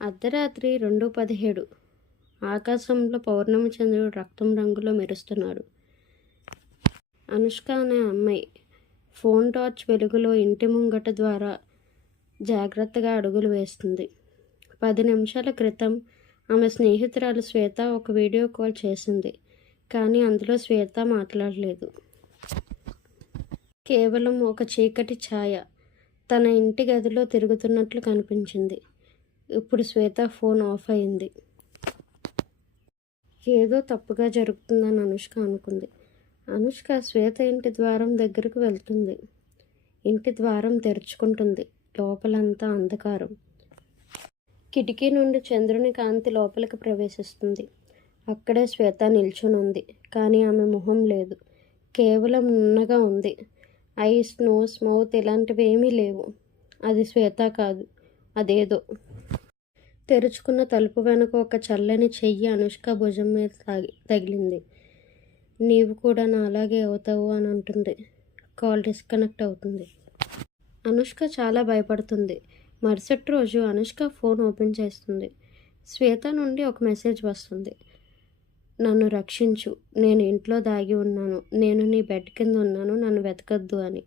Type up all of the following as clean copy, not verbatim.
అర్ధరాత్రి 2:17 ఆకాశంలో పౌర్ణమి చంద్రుడు రక్తం రంగులో మెరుస్తున్నాడు. అనుష్క అనే అమ్మాయి ఫోన్ టార్చ్ వెలుగులో ఇంటి ముంగట ద్వారా జాగ్రత్తగా అడుగులు వేస్తుంది. 10 నిమిషాల క్రితం ఆమె స్నేహితురాలు శ్వేత ఒక వీడియో కాల్ చేసింది. కానీ అందులో శ్వేత మాట్లాడలేదు. కేవలం ఒక చీకటి ఛాయ తన ఇంటి గదిలో తిరుగుతున్నట్లు కనిపించింది. ఇప్పుడు శ్వేత ఫోన్ ఆఫ్ అయింది. ఏదో తప్పుగా జరుగుతుందని అనుష్క అనుకుంది. అనుష్క శ్వేత ఇంటి ద్వారం దగ్గరకు వెళ్తుంది. ఇంటి ద్వారం తెరుచుకుంటుంది. లోపలంతా అంధకారం. కిటికీ నుండి చంద్రుని కాంతి లోపలికి ప్రవేశిస్తుంది. అక్కడే శ్వేత నిల్చుని ఉంది. కానీ ఆమె మొహం లేదు. కేవలం నున్నగా ఉంది. ఐస్, నోస్, మౌత్ ఇలాంటివి ఏమీ లేవు. అది శ్వేత కాదు, అదేదో. తెరుచుకున్న తలుపు వెనుక ఒక చల్లని చెయ్యి అనుష్క భుజం మీద తగిలింది. నీవు కూడా నా అలాగే అవుతావు అని అంటుంది. కాల్ డిస్కనెక్ట్ అవుతుంది. అనుష్క చాలా భయపడుతుంది. మరుసటి రోజు అనుష్క ఫోన్ ఓపెన్ చేస్తుంది. శ్వేత నుండి ఒక మెసేజ్ వస్తుంది. నన్ను రక్షించు, నేను ఇంట్లో దాగి ఉన్నాను, నేను నీ బెడ్ కింద ఉన్నాను, నన్ను వెతకద్దు అని.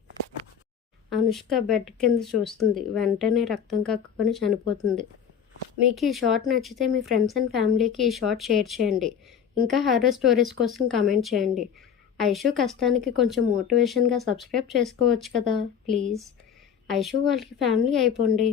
అనుష్క బెడ్ కింద చూస్తుంది. వెంటనే రక్తం కక్కుకొని చనిపోతుంది. మీకు ఈ షార్ట్ నచ్చితే మీ ఫ్రెండ్స్ అండ్ ఫ్యామిలీకి ఈ షార్ట్ షేర్ చేయండి. ఇంకా హారర్ స్టోరీస్ కోసం కామెంట్ చేయండి. ఐషు కష్టానికి కొంచెం మోటివేషన్గా సబ్స్క్రైబ్ చేసుకోవచ్చు కదా ప్లీజ్. ఐషు వాళ్ళకి ఫ్యామిలీ అయిపోండి.